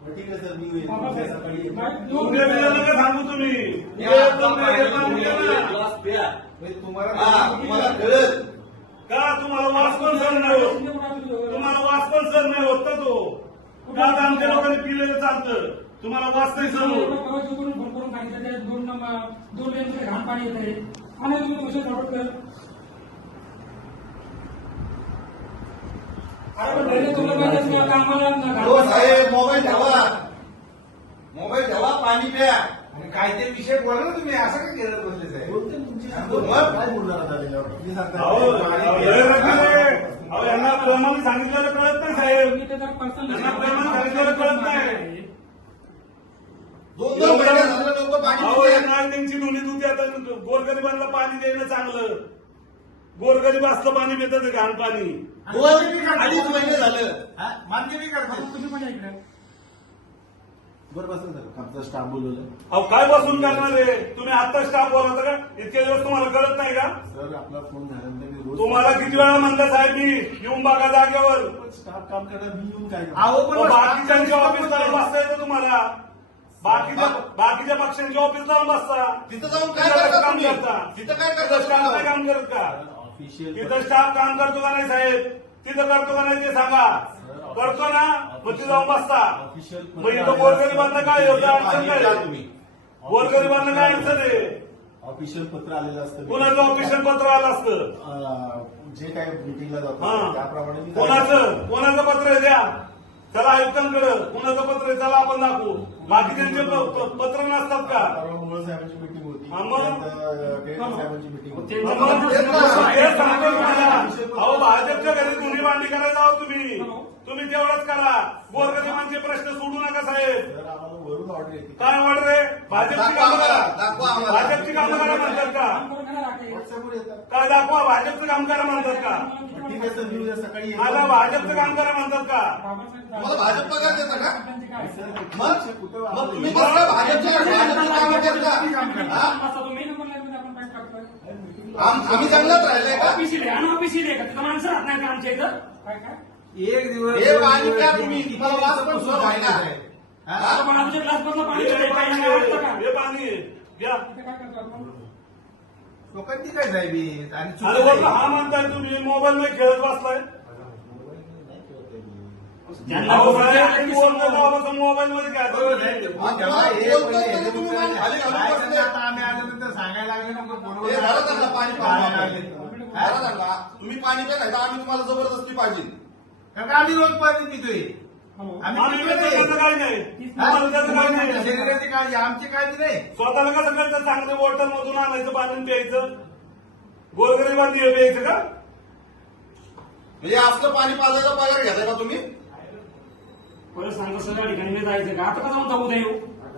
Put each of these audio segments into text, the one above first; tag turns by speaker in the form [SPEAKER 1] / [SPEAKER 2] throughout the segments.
[SPEAKER 1] ठीक आहे सर, मी उद्या सकाळी येतो.
[SPEAKER 2] उद्या वेळेला नका सांगू तुम्ही.
[SPEAKER 1] तुम्हाला कळेल
[SPEAKER 2] का तुम्हाला वास पण सर नाही होत? तुम्हाला वास पण सर नाही होत ना तो. का आता आमच्या लोकांनी पिलेलं चालतं, तुम्हाला वास नाही सर होत.
[SPEAKER 3] फोन करून सांगितलं ते दोन लेनमध्ये घाण पाणी येत आहे आणि तुम्ही कसे प्रॉडक्ट कर.
[SPEAKER 1] हो साहेब, मोबाईल ठेवा, मोबाईल ठेवा, पाणी प्या.
[SPEAKER 4] आणि काय ते विषय बोला ना तुम्ही, असं काय केलं बसले साहेब?
[SPEAKER 1] काय बोलणार आता त्याच्यावर? तुम्ही सांगता
[SPEAKER 2] अहो, यांना प्रेमाने सांगितलेलं कळत नाही साहेब. यांना प्रेमाने सांगितलेलं कळत नाही.
[SPEAKER 1] दोन महिने झालं लोक पाणी
[SPEAKER 2] अहो,
[SPEAKER 1] पितायत.
[SPEAKER 2] यांना त्यांची नोंदी होती. आता गोरगरिबांना पाणी देणं चांगलं. गोरगरीब असलं पाणी पितात घाण पाणी.
[SPEAKER 1] अडीच महिने झालं.
[SPEAKER 4] मान्य मी करतो.
[SPEAKER 3] तुम्ही पण इकडे
[SPEAKER 1] बरं बस सर, आमचा स्टाफ बोलवलं.
[SPEAKER 2] अहो काय बसून करणार आहे तुम्ही? आता स्टाफ बोलवता का? इतके दिवस तुम्हाला कळत नाही का?
[SPEAKER 1] सर, आपला फोन झाल्यानंतर मी रोज
[SPEAKER 2] तुम्हाला किती वेळा म्हणलं साहेब मी येऊन बघा जागेवर.
[SPEAKER 1] स्टाफ काम करणार, मी येऊन काय करणार?
[SPEAKER 4] अहो, पण
[SPEAKER 2] बाकीच्या ऑफिसला बसता येतं तुम्हाला. बाकीच्या पक्षांच्या ऑफिसला बसता.
[SPEAKER 1] तिथं जाऊन काय
[SPEAKER 2] तिथं
[SPEAKER 1] करता
[SPEAKER 2] काम
[SPEAKER 1] तुम्ही?
[SPEAKER 2] करता.
[SPEAKER 1] तिथं काय
[SPEAKER 2] तिथं स्टाफ नाही
[SPEAKER 1] करता?
[SPEAKER 2] काम करत का?
[SPEAKER 1] ऑफिशियल
[SPEAKER 2] तिथं स्टाफ काम करतो का नाही साहेब? तिथं करतो का नाही ते सांगा. करतो ना, मग तिथं जाऊन बसता.
[SPEAKER 1] ऑफिशियल
[SPEAKER 2] मग इथं गोरगरिबांना काय होतं? अडचण काय आहे?
[SPEAKER 1] तुम्ही
[SPEAKER 2] गोरगरिबांना काय अडचण आहे?
[SPEAKER 1] ऑफिशियल पत्र आलेलं असतं.
[SPEAKER 2] कोणाचं ऑफिशियल पत्र आलं असतं?
[SPEAKER 1] जे काय मिटिंगला जातो
[SPEAKER 2] हा.
[SPEAKER 1] त्याप्रमाणे मी
[SPEAKER 2] कोणाचं पत्र आहे द्या. चला आयुक्तांकडे कोणाचं पत्र आहे चला आपण दाखवू. बाकीच्यांचे पत्र नसतात का?
[SPEAKER 1] परवा मोहोळ साहेबांची मिटिंग होती.
[SPEAKER 2] हा, मग?
[SPEAKER 1] केळकर साहेबांची मिटिंग होती.
[SPEAKER 2] हे सांगतो तुम्हाला. अहो भाजपच्या घरी गुन्हे मांडणी करायला जाऊ तुम्ही. तुम्ही तेवढंच करा. गोरगरिबांचे प्रश्न सोडू नका साहेब.
[SPEAKER 1] तर आम्हाला वरून ऑर्डर येते.
[SPEAKER 2] काय ऑर्डर आहे? भाजपची कामं करा. भाजपची कामं करा म्हणतात का?
[SPEAKER 1] व्हॉट्सअपवर येतात.
[SPEAKER 2] काय दाखवा? भाजपचं काम करा म्हणतात का?
[SPEAKER 1] ठीक आहे सर, मी उद्या सकाळी येतो.
[SPEAKER 2] मला भाजपचं काम करा म्हणतात का?
[SPEAKER 1] तुम्हाला भाजप पगार देता का?
[SPEAKER 3] तुम्ही
[SPEAKER 1] मग तुम्ही कसं भाजपचं कामं करता? हा? आम्ही चांगलाच राहिलाय का?
[SPEAKER 3] ऑफिशियल आहे अनऑफिशियल आहे का? तिथं माणसं राहत नाही का आमच्या इथं? काय काय
[SPEAKER 4] एक दिवस
[SPEAKER 1] हे पाणी प्या तुम्ही. तुम्हाला वास पण सुरू व्हायला.
[SPEAKER 3] आता पण आमच्या ग्लासमधलं पाणी पितंय, काय नाही वाटतं का?
[SPEAKER 2] हे पाणी आहे. घ्या.
[SPEAKER 3] इथे काय करतो आपण?
[SPEAKER 4] लोकांची काय साहेब ही? आणि
[SPEAKER 2] अरे
[SPEAKER 4] चुकीचं
[SPEAKER 2] बोलला
[SPEAKER 4] आहे.
[SPEAKER 2] हा म्हणताय तुम्ही मोबाईल मध्ये खेळत बसलाय.
[SPEAKER 3] ज्यांना
[SPEAKER 2] अहो,
[SPEAKER 3] बोलतोय
[SPEAKER 2] साहेब,
[SPEAKER 3] आले
[SPEAKER 2] तुम्ही
[SPEAKER 3] की
[SPEAKER 2] बोलता
[SPEAKER 3] समोर.
[SPEAKER 2] तेव्हापासून मोबाईल मध्ये
[SPEAKER 4] हो,
[SPEAKER 2] खेळता.
[SPEAKER 4] साहेब, ते फोन ठेवा. हे पण हे तुम्ही खाली घालून बसले. आता आम्ही आल्यानंतर सांगायला लागले मग बरोबर.
[SPEAKER 1] हे झालं त्यांना पाणी पाहून.
[SPEAKER 4] लागले.
[SPEAKER 1] झालं त्यांना. तुम्ही पाणी प्या नाही तर आम्ही तुम्हाला जबरदस्ती पाहिजे.
[SPEAKER 4] कारण का आम्ही रोज पाणी पितोय.
[SPEAKER 3] हो.
[SPEAKER 4] आम्ही
[SPEAKER 2] आम्ही
[SPEAKER 4] पितोय
[SPEAKER 2] त्याचं
[SPEAKER 4] नाही.
[SPEAKER 2] काही नाही.
[SPEAKER 4] हा?
[SPEAKER 2] तुम्हाला त्याचं काही
[SPEAKER 4] तुमच्या
[SPEAKER 2] नाही.
[SPEAKER 4] शरीराची काळजी आमची काळजी नाही.
[SPEAKER 2] स्वतःला कसं करतं? चांगलं बॉटल मधून आणायचं पाणी प्यायचं. गोरगरिबांनी हे प्यायचं का?
[SPEAKER 1] म्हणजे असलं पाणी पाजायचा पगार घेताय का तुम्ही?
[SPEAKER 3] परत सांगतो सगळ्या ठिकाणी नाही जायचं का? आता का जाऊन जाऊ देऊ?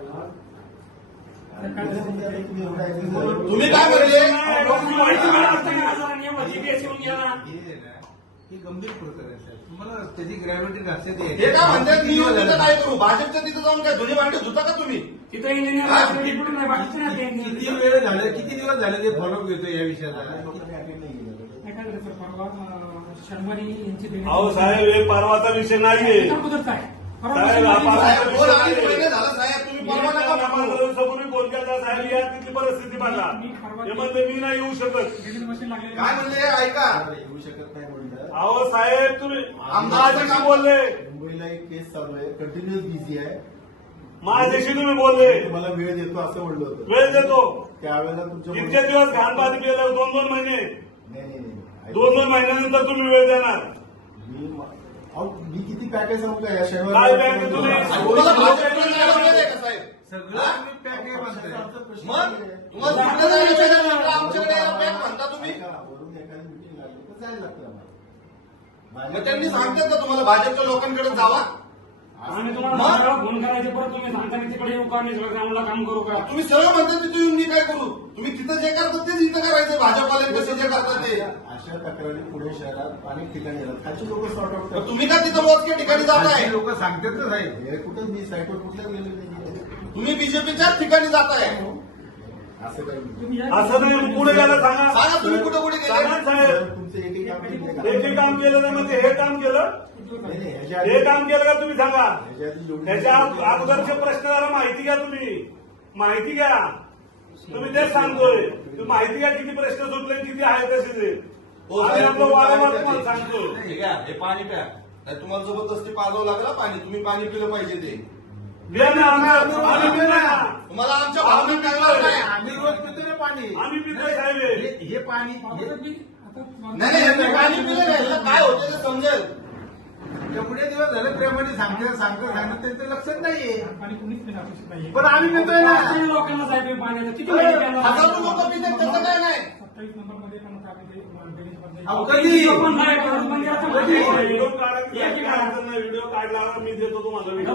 [SPEAKER 1] तुम्ही काय म्हणले?
[SPEAKER 3] माहिती मिळत असतं का? आजाराने एवढं GPS येऊन गेला.
[SPEAKER 4] ही गंभीर प्रकार आहे साहेब. तुम्हाला त्याची ग्रॅव्हिटी लक्षात
[SPEAKER 1] हे काय म्हणतात? मी येऊन तिथं काय करू? भाजपच्या तिथं जाऊन काय धुणी भांडी धुता का तुम्ही?
[SPEAKER 3] तिथं इंजिनियर
[SPEAKER 1] हा?
[SPEAKER 3] डिप्युटी नाही बाकीचे नाही ते
[SPEAKER 4] किती
[SPEAKER 3] engineer.
[SPEAKER 4] वेळ झाले, किती दिवस झाले ते फॉलो घेतो या विषयाला?
[SPEAKER 3] काय करायचं सर? परवा शनिवारी यांची भेट.
[SPEAKER 2] अहो साहेब हे परवाचा विषय नाहीये.
[SPEAKER 3] त्याच्या अगोदर काय? परवा
[SPEAKER 2] साहेब,
[SPEAKER 3] शनिवारी
[SPEAKER 2] हा परवा-
[SPEAKER 1] साहेब, दोन अडीच महिने झालं साहेब. तुम्ही परवा नका बोलू.
[SPEAKER 2] दिवसापूर्वी फोन केला साहेब या तिथली परिस्थिती बघा. हे म्हणते मी नाही येऊ शकत.
[SPEAKER 3] ड्रिलिंग मशीन लागलेली.
[SPEAKER 1] काय म्हणले? ऐका.
[SPEAKER 5] येऊ शकत नाही म्हणतात.
[SPEAKER 2] अहो साहेब तुम्ही
[SPEAKER 1] आमदाराचं
[SPEAKER 2] माझ्याशी
[SPEAKER 1] काम
[SPEAKER 2] बोलले.
[SPEAKER 5] मुंबईला एक केस चालू आहे, कंटिन्युअस बिझी आहे.
[SPEAKER 2] माझ्याशी तुम्ही बोलले.
[SPEAKER 5] तुम्हाला वेळ देतो असं म्हणलं होतं.
[SPEAKER 2] वेळ देतो.
[SPEAKER 5] त्यावेळेला तुमच्या
[SPEAKER 2] इतके दिवस घाण पाणी पिलं 2-2 महिने.
[SPEAKER 5] नाही नाही नाही.
[SPEAKER 2] 2-2 महिन्यानंतर तुम्ही वेळ देणार.
[SPEAKER 5] मी किती पॅकेज सांगू का या
[SPEAKER 2] काय
[SPEAKER 5] शनिवारी?
[SPEAKER 2] package तुम्ही?
[SPEAKER 1] तुम्हाला भाजपकडे जायला मिळालंय का साहेब?
[SPEAKER 4] सगळं तुम्ही पॅक आहे म्हणताय.
[SPEAKER 1] मग तुम्हाला तिकडे जायला पाहिजे म्हटलं, आमच्याकडे यायला पाहिजे म्हणता तुम्ही.
[SPEAKER 5] ऐका, वरून एखादी मिटिंग लागली तर जायला लागतं आम्हाला.
[SPEAKER 1] मग त्यांनी सांगतात का तुम्हाला भाजपच्या लोकांकडे जावा?
[SPEAKER 3] आणि तुम्हाला
[SPEAKER 1] मग?
[SPEAKER 3] सगळ्याला फोन करायचे परत तुम्ही सांगता की तिकडे येऊ का नाही सगळं ग्राउंडला काम करू का?
[SPEAKER 1] तुम्ही सरळ म्हणतात तिथे येऊन मी काय करू? तुम्ही तिथं जे करतात तेच इथं करायचं. भाजपवाले कसे जे करतात ते.
[SPEAKER 5] अशा तक्रारी पुणे शहरात अनेक ठिकाणी येतात. खालची लोक सॉर्ट आउट
[SPEAKER 1] मग
[SPEAKER 5] करतात.
[SPEAKER 1] तुम्ही का तिथं मोजक्या ठिकाणी जाताय?
[SPEAKER 4] लोक सांगतात ना साहेब.
[SPEAKER 5] हे कुठं मी साईटवर कुठल्या गेले नाही.
[SPEAKER 1] तुम्ही बीजेपीच्याच ठिकाणी जाताय.
[SPEAKER 5] असं काही नाही.
[SPEAKER 3] तुम्ही या-
[SPEAKER 2] असं नाही पुढे गेलं सांगा.
[SPEAKER 1] सांगा तुम्ही कुठे कुठे
[SPEAKER 2] सांगा
[SPEAKER 1] गेले?
[SPEAKER 2] साहेब.
[SPEAKER 5] तुमचं एक एक काम केलं का?
[SPEAKER 2] एक काम केलं नाही म्हणजे हे काम केलं.
[SPEAKER 5] नाही, नाही, ह्याच्या आधी-
[SPEAKER 2] हे काम केलं का तुम्ही सांगा.
[SPEAKER 5] ह्याच्या आधी जेवढी-
[SPEAKER 2] त्याच्या अगोदरचे प्रश्न जरा माहिती घ्या तुम्ही. माहिती घ्या. तुम्ही तेच सांगतोय. तुम्ही माहिती घ्या किती प्रश्न सुटले किती आहे तसे ते.
[SPEAKER 1] हो,
[SPEAKER 2] आम्ही
[SPEAKER 1] साहेब,
[SPEAKER 2] आपलं वारंवार तुम्हाला सांगतो.
[SPEAKER 1] ठीक आहे, हे पाणी प्या. नाही तुम्हाला जबरदस्ती पाजावं लागलं पाणी. तुम्ही पाणी पिलं पाहिजे ते.
[SPEAKER 2] द्या ना आम्हाला. आम्ही पिऊ ना.
[SPEAKER 1] तुम्हाला आमच्या भावना मिळणार नाही.
[SPEAKER 4] आम्ही रोज पितो ना पाणी.
[SPEAKER 2] आम्ही पितोय साहेब.
[SPEAKER 4] हे पाणी
[SPEAKER 1] नाही हे पाणी पिलं नाही, काय होतं ते समजेल.
[SPEAKER 4] एवढे दिवस झाले प्रेमाने सांगतो त्यांचं लक्षात नाहीये.
[SPEAKER 3] पाणी कुणीच पिणं अपेक्षित नाहीये.
[SPEAKER 4] पण आम्ही पितोय ना.
[SPEAKER 3] पाचशे लोकांना साहेब हे पाण्याचं किती माहिती द्यायला लागेल?
[SPEAKER 1] हजारो लोक पितात त्याचं काय नाही.
[SPEAKER 3] 27 नंबरमध्ये पण आता आम्ही ते ड्रेनेजमध्ये-
[SPEAKER 4] अहो, कधी?
[SPEAKER 3] पण नाही, पण मंदिराचं
[SPEAKER 4] कधी?
[SPEAKER 2] व्हिडिओ काढा की काही अडचण नाही. व्हिडिओ काढला मी देतो तुम्हाला व्हिडिओ.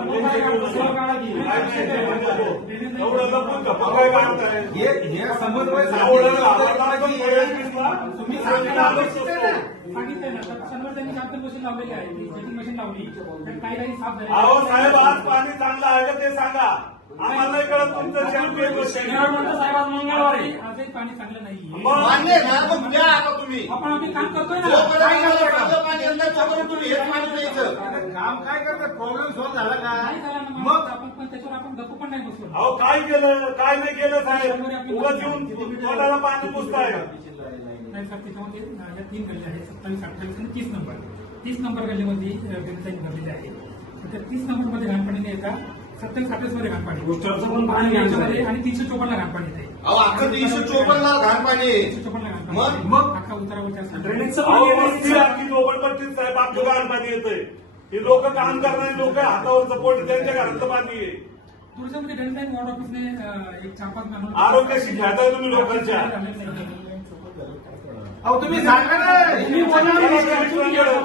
[SPEAKER 2] एवढं लपून झपून काय काढताय.
[SPEAKER 4] हे समन्वय
[SPEAKER 2] एवढं लावायला
[SPEAKER 4] तुम्ही सांगितलं आम्ही शिकतोय ना.
[SPEAKER 3] सांगितलंय ना, तर शनिवारी त्यांनी शांतन मशीन लावलेली आहे, ती जेटिंग मशीन लावली, तर काही काही साफ झाले.
[SPEAKER 2] अहो साहेब आज पाणी चांगलं आहे का ते सांगा. आम्हाला नाही कळत तुमचं चॅम्पियन
[SPEAKER 3] शनिवार म्हणतो साहेब, आज मंगळवार आहे. आजही पाणी चांगलं नाहीये.
[SPEAKER 2] मग
[SPEAKER 1] मान्य आहे ना, मग द्या आता तुम्ही.
[SPEAKER 3] आपण आम्ही काम करतोय ना.
[SPEAKER 1] जोपर्यंत आम्हाला चांगलं पाणी येत नाही, तोपर्यंत तुम्ही हेच पाणी प्यायचं.
[SPEAKER 4] काम काय करतात प्रॉब्लेम सॉल्व्ह झाला का?
[SPEAKER 3] नाही झालं ना,
[SPEAKER 4] मग
[SPEAKER 3] आपण पण त्याच्यावर आपण गप्प पण नाही बसलो.
[SPEAKER 2] अहो काय केलं काय नाही केलं साहेब. उगाच येऊन तोंडाला पाणी पुसताय.
[SPEAKER 3] नाही सर, त्याच्यामध्ये या 3 गल्ली आहेत, 27, 28 आणि 30 नंबर. 30 नंबर गल्लीमध्ये ड्रेनेज भरलेली आहे. तर त्या 30 नंबरमध्ये घाणपाणी नाही येतात, 27, 28 मध्ये घाणपाणी याच्यामध्ये आणि 354 ला घाणपाणी येते.
[SPEAKER 1] अहो अख्खं 354 ला घाण पाणी आहे.
[SPEAKER 3] 354 ला घाणपाणी
[SPEAKER 1] मग?
[SPEAKER 3] येते.
[SPEAKER 4] मग?
[SPEAKER 3] अख्खा उतारावरच्या
[SPEAKER 2] अहो वस्ती अख्खी झोपडपट्टीच साहेब आपलं घाण पाणी येतंय. ही लोक काम करणारी लोक हातावरचं पोट त्यांच्या घरातलं पाणी आहे.
[SPEAKER 3] तुळजामध्ये ड्रेनेज वॉर्ड ऑफिसने एक 4-5 मॅन्युअल
[SPEAKER 2] आरोग्याशी खेळताय तुम्ही लोकांच्या.
[SPEAKER 4] अहो तुम्ही सांगा ना.
[SPEAKER 3] तुम्ही बोला ना.